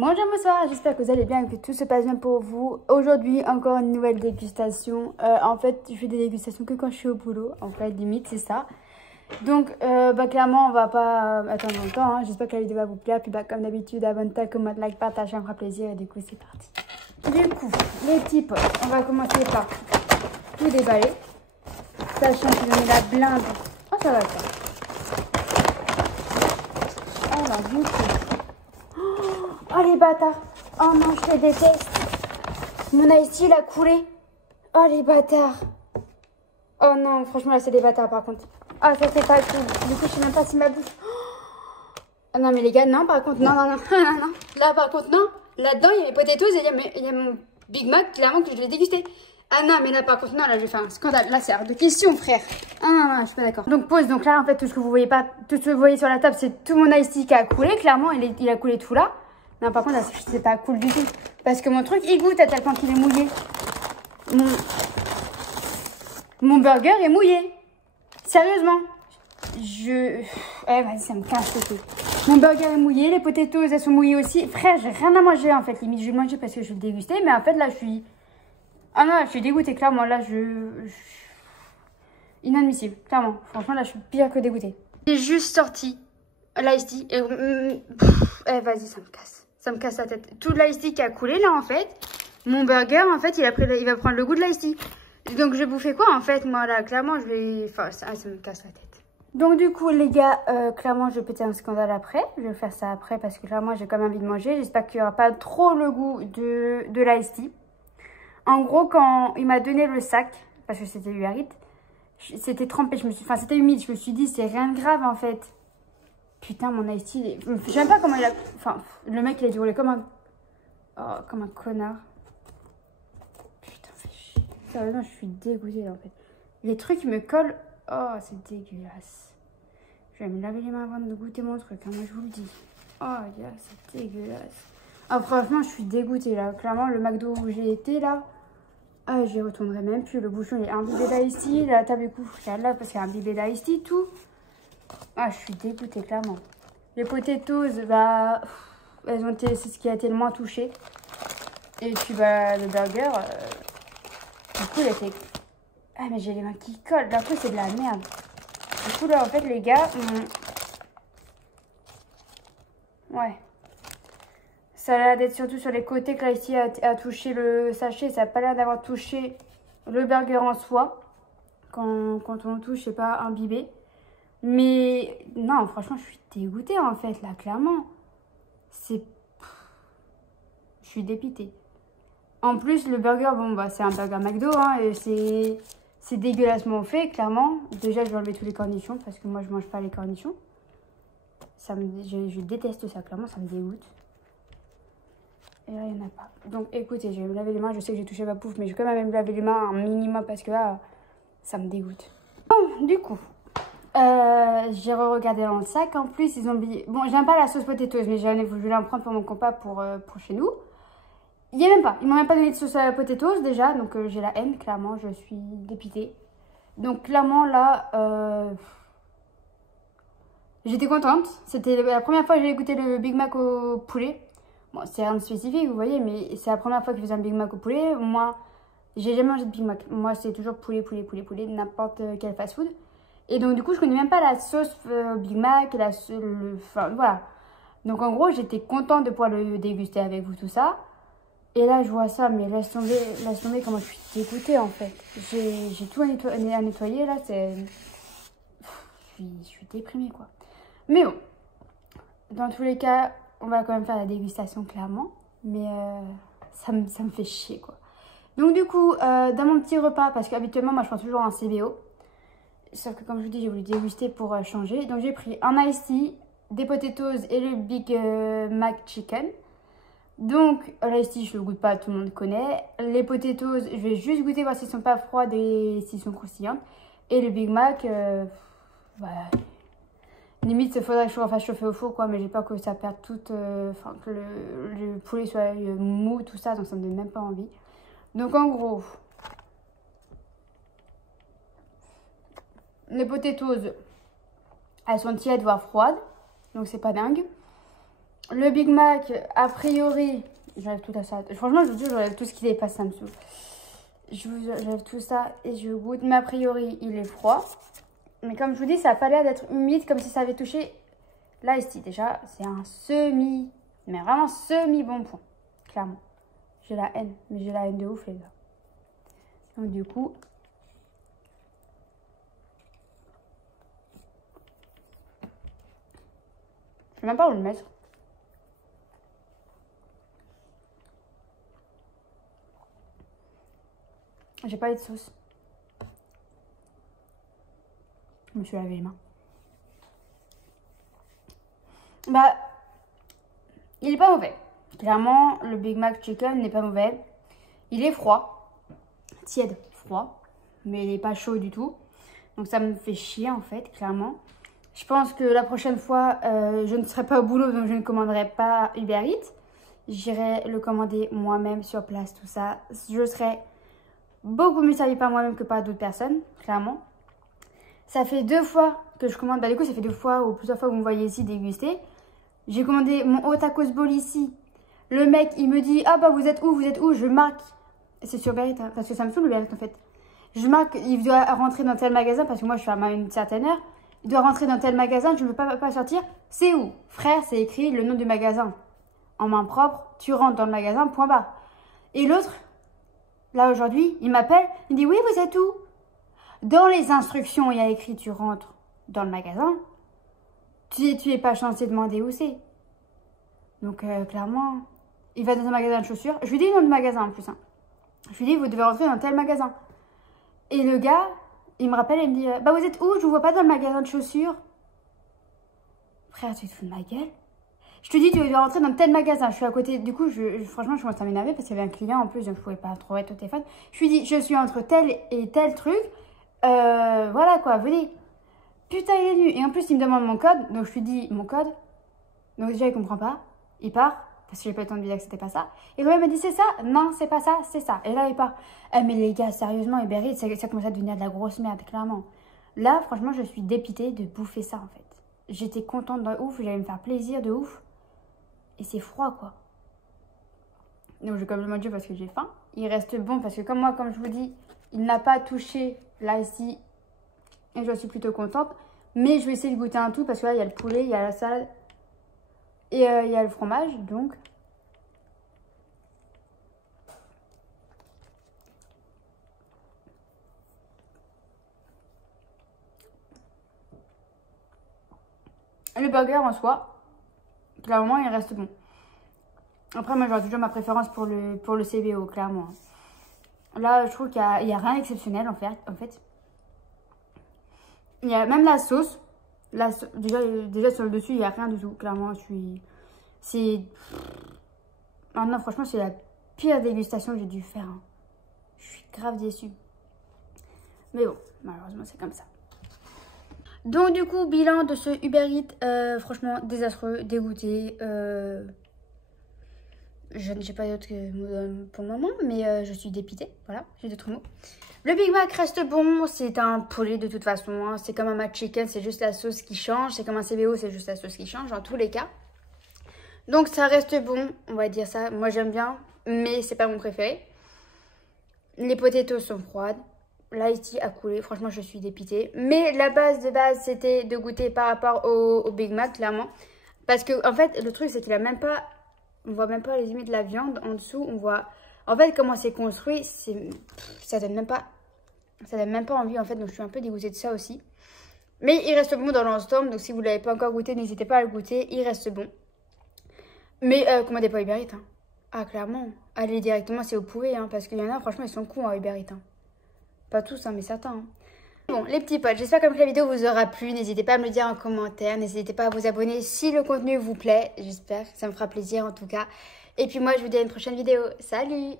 Bonjour, bonsoir, j'espère que vous allez bien et que tout se passe bien pour vous. Aujourd'hui, encore une nouvelle dégustation. En fait, je fais des dégustations que quand je suis au boulot. En fait, limite, c'est ça. Donc, clairement, on va pas attendre longtemps. Hein. J'espère que la vidéo va vous plaire. Puis, comme d'habitude, abonne-toi, commente, like, partage, ça me fera plaisir. Et du coup, c'est parti. Du coup, les types, on va commencer par tout déballer. Sachant que j'en ai la blinde. Oh, ça va faire. Alors, du coup. Oh les bâtards. Oh non, je les déteste. Mon ice il a coulé. Oh les bâtards. Oh non, franchement là c'est des bâtards par contre. Ah ça c'est pas cool. Du coup je sais même pas si ma bouche. Oh non mais les gars, non par contre, non. Là par contre non. Là-dedans il y a mes potatoes et il y a mon Big Mac clairement que je vais déguster. Ah non mais là par contre non, là je vais faire un scandale. Là c'est hors de question frère. Ah non, je suis pas d'accord. Donc pause, donc là en fait tout ce que vous voyez pas, tout ce que vous voyez sur la table c'est tout mon ice qui a coulé. Clairement il a coulé tout là. Non, par contre, là, c'est pas cool du tout. Parce que mon truc, il goûte à tel point qu'il est mouillé. Mon burger est mouillé. Sérieusement. Vas-y, ça me casse le cul. Mon burger est mouillé, les potatoes, elles sont mouillées aussi. Frère, j'ai rien à manger, en fait. Limite, je vais le manger parce que je vais le déguster. Mais en fait, là, je suis... Ah non, je suis dégoûtée, clairement. Là, Inadmissible, clairement. Franchement, là, je suis pire que dégoûtée. J'ai juste sorti l'ice tea. Vas-y, ça me casse. Ça me casse la tête. Tout l'ice tea qui a coulé là en fait. Mon burger en fait il va prendre le goût de l'ice tea. Donc je vais bouffer quoi en fait moi là. Clairement je vais... Enfin ça me casse la tête. Donc du coup les gars, clairement je vais péter un scandale après. Je vais faire ça après parce que clairement j'ai quand même envie de manger. J'espère qu'il n'y aura pas trop le goût de l'ice tea. En gros quand il m'a donné le sac, parce que c'était Uber Eats, c'était trempé. Enfin c'était humide. Je me suis dit c'est rien de grave en fait. Putain, mon ice tea, je sais même pas comment il a... Enfin, le mec, il a dû rouler comme un... Oh, comme un connard. Putain, fais chier. Sérieusement, je suis dégoûtée, là, en fait. Les trucs, ils me collent. Oh, c'est dégueulasse. Je vais me laver les mains avant de goûter mon truc, hein, moi, je vous le dis. Oh, gars, c'est dégueulasse. Ah, franchement, je suis dégoûtée, là. Clairement, le McDo où j'ai été, là... Ah, j'y retournerai même plus. Le bouchon, il est imbibé d'ice tea. La table est couchée là parce qu'il y a imbibé d'ice tea, tout. Ah, je suis dégoûtée, clairement. Les potatoes, bah, c'est ce qui a été le moins touché. Et puis, bah, le burger, du coup, il a fait... Ah, mais j'ai les mains qui collent. D'un coup, c'est de la merde. Du coup, là, en fait, les gars... Ouais. Ça a l'air d'être surtout sur les côtés que là, ici, a touché le sachet. Ça n'a pas l'air d'avoir touché le burger en soi. Quand on touche, c'est pas imbibé. Mais non, franchement, je suis dégoûtée en fait, là, clairement. Je suis dépitée. En plus, le burger, bon, bah, c'est un burger McDo, hein, et c'est dégueulassement fait, clairement. Déjà, je vais enlever tous les cornichons, parce que moi, je mange pas les cornichons. Je déteste ça, clairement, ça me dégoûte. Et là, il n'y en a pas. Donc, écoutez, je vais me laver les mains. Je sais que j'ai touché ma pouffe, mais je vais quand même me laver les mains un minimum, parce que là, ça me dégoûte. Bon, du coup... j'ai re-regardé dans le sac. En plus, ils ont mis... Bon, j'aime pas la sauce potatoes, mais je voulais en prendre pour mon compas pour chez nous. Il y a même pas. Ils m'ont même pas donné de sauce à potatoes déjà. Donc, j'ai la haine, clairement. Je suis dépitée. Donc, clairement, là... J'étais contente. C'était la première fois que j'ai goûté le Big Mac au poulet. Bon, c'est rien de spécifique, vous voyez, mais c'est la première fois qu'ils faisaient un Big Mac au poulet. Moi, j'ai jamais mangé de Big Mac. Moi, c'est toujours poulet, n'importe quel fast-food. Et donc, du coup, je connais même pas la sauce Big Mac, enfin, voilà. Donc, en gros, j'étais contente de pouvoir le déguster avec vous, tout ça. Et là, je vois ça, mais laisse tomber comment je suis dégoûtée, en fait. J'ai tout à nettoyer, là, je suis déprimée, quoi. Mais bon, dans tous les cas, on va quand même faire la dégustation, clairement. Mais ça me fait chier, quoi. Donc, du coup, dans mon petit repas, parce qu'habituellement, moi, je prends toujours un CBO. Sauf que comme je vous dis, j'ai voulu déguster pour changer. Donc j'ai pris un iced tea, des potatoes et le Big Mac Chicken. Donc l'iced tea, je le goûte pas, tout le monde connaît. Les potatoes, je vais juste goûter voir s'ils sont pas froides et s'ils sont croustillants. Et le Big Mac, voilà. Limite, il faudrait que je le refasse chauffer au four, quoi. Mais j'ai peur que ça perde toute... Enfin, que le poulet soit mou, tout ça. Donc ça me donne même pas envie. Donc en gros... Les potatoes, elles sont tièdes, voire froides. Donc, c'est pas dingue. Le Big Mac, a priori, j'enlève tout à ça. Franchement, je vous dis, j'enlève tout ce qui dépasse, ça me saoule. J'enlève tout ça et je goûte. Mais a priori, il est froid. Mais comme je vous dis, ça n'a pas l'air d'être humide, comme si ça avait touché l'ice tea. Déjà, c'est un semi, mais vraiment semi-bon point, clairement. J'ai la haine, mais j'ai la haine de ouf, les gars. Donc du coup... je sais même pas où le mettre. J'ai pas eu de sauce. Je me suis lavé les mains. Bah, il est pas mauvais. Clairement, le Big Mac Chicken n'est pas mauvais. Il est froid. Tiède, froid. Mais il est pas chaud du tout. Donc ça me fait chier en fait, clairement. Je pense que la prochaine fois, je ne serai pas au boulot, donc je ne commanderai pas Uber Eats. J'irai le commander moi-même sur place, tout ça. Je serai beaucoup mieux servi par moi-même que par d'autres personnes, clairement. Ça fait 2 fois que je commande. Bah du coup, ça fait 2 fois ou plusieurs fois que vous me voyez ici déguster. J'ai commandé mon hot tacos bowl ici. Le mec, il me dit, ah bah vous êtes où? Vous êtes où? Je marque. C'est sur Uber Eats, hein, parce que ça me saoule Uber Eats en fait. Je marque, il doit rentrer dans tel magasin, parce que moi je suis à une certaine heure. Il doit rentrer dans tel magasin, je ne veux pas sortir. C'est où? Frère, c'est écrit le nom du magasin. En main propre, tu rentres dans le magasin, point barre. Et l'autre, là aujourd'hui, il m'appelle, il dit, oui, vous êtes où? Dans les instructions, il y a écrit, tu rentres dans le magasin. Tu es pas censé demander où c'est. Donc, clairement, il va dans un magasin de chaussures. Je lui dis le nom du magasin en plus. Hein. Je lui dis, vous devez rentrer dans tel magasin. Et le gars, il me rappelle et il me dit, bah vous êtes où? Je vous vois pas dans le magasin de chaussures. Frère, tu te fous de ma gueule? Je te dis, tu dois rentrer dans tel magasin. Je suis à côté. Du coup, franchement, je commence à m'énerver parce qu'il y avait un client en plus, donc je pouvais pas trop être au téléphone. Je lui dis, je suis entre tel et tel truc. Voilà quoi, venez. Putain, il est nu. Et en plus, il me demande mon code. Donc, je lui dis mon code. Donc, déjà, il comprend pas. Il part. Parce que j'ai pas eu le temps de lui dire que c'était pas ça. Et quand il m'a dit, c'est ça? Non, c'est pas ça, c'est ça. Et là, il part. Mais les gars, sérieusement, Uber Eats, ça commence à devenir de la grosse merde, clairement. Là, franchement, je suis dépitée de bouffer ça, en fait. J'étais contente de ouf. J'allais me faire plaisir de ouf. Et c'est froid, quoi. Donc, je vais quand même le manger parce que j'ai faim. Il reste bon parce que, comme moi, comme je vous dis, il n'a pas touché là, ici. Et je suis plutôt contente. Mais je vais essayer de goûter un tout parce que là, il y a le poulet, il y a la salade. Et il y a le fromage, donc. Le burger en soi, clairement, il reste bon. Après, moi, j'aurais toujours ma préférence pour le CBO, clairement. Là, je trouve qu'il n'y a rien d'exceptionnel, en fait. Il y a même la sauce. Déjà sur le dessus, il n'y a rien du tout. Clairement, ah non, franchement, c'est la pire dégustation que j'ai dû faire. Hein. Je suis grave déçue. Mais bon, malheureusement, c'est comme ça. Donc, du coup, bilan de ce Uber Eats. Franchement, désastreux, dégoûté. Je n'ai pas d'autres mots pour le moment, mais je suis dépitée. Voilà, j'ai d'autres mots. Le Big Mac reste bon, c'est un poulet de toute façon. Hein. C'est comme un Mac Chicken, c'est juste la sauce qui change. C'est comme un CBO, c'est juste la sauce qui change, en tous les cas. Donc ça reste bon, on va dire ça. Moi j'aime bien, mais c'est pas mon préféré. Les potatoes sont froides. L'ice tea a coulé, franchement je suis dépitée. Mais la base de base, c'était de goûter par rapport au Big Mac, clairement. Parce que, en fait, le truc, c'est qu'il a même pas... On voit même pas les limites de la viande en dessous. On voit... En fait, comment c'est construit, ça donne même pas... Ça donne même pas envie, en fait. Donc, je suis un peu dégoûtée de ça aussi. Mais il reste bon dans l'ensemble. Donc, si vous ne l'avez pas encore goûté, n'hésitez pas à le goûter. Il reste bon. Mais commandez pas Uber Eats. Hein. Ah, clairement. Allez directement si vous pouvez. Hein, parce qu'il y en a, franchement, ils sont cons à Uber Eats. Hein. Pas tous, hein, mais certains. Hein. Bon, les petits potes, j'espère que la vidéo vous aura plu. N'hésitez pas à me le dire en commentaire. N'hésitez pas à vous abonner si le contenu vous plaît. J'espère que ça me fera plaisir en tout cas. Et puis moi, je vous dis à une prochaine vidéo. Salut!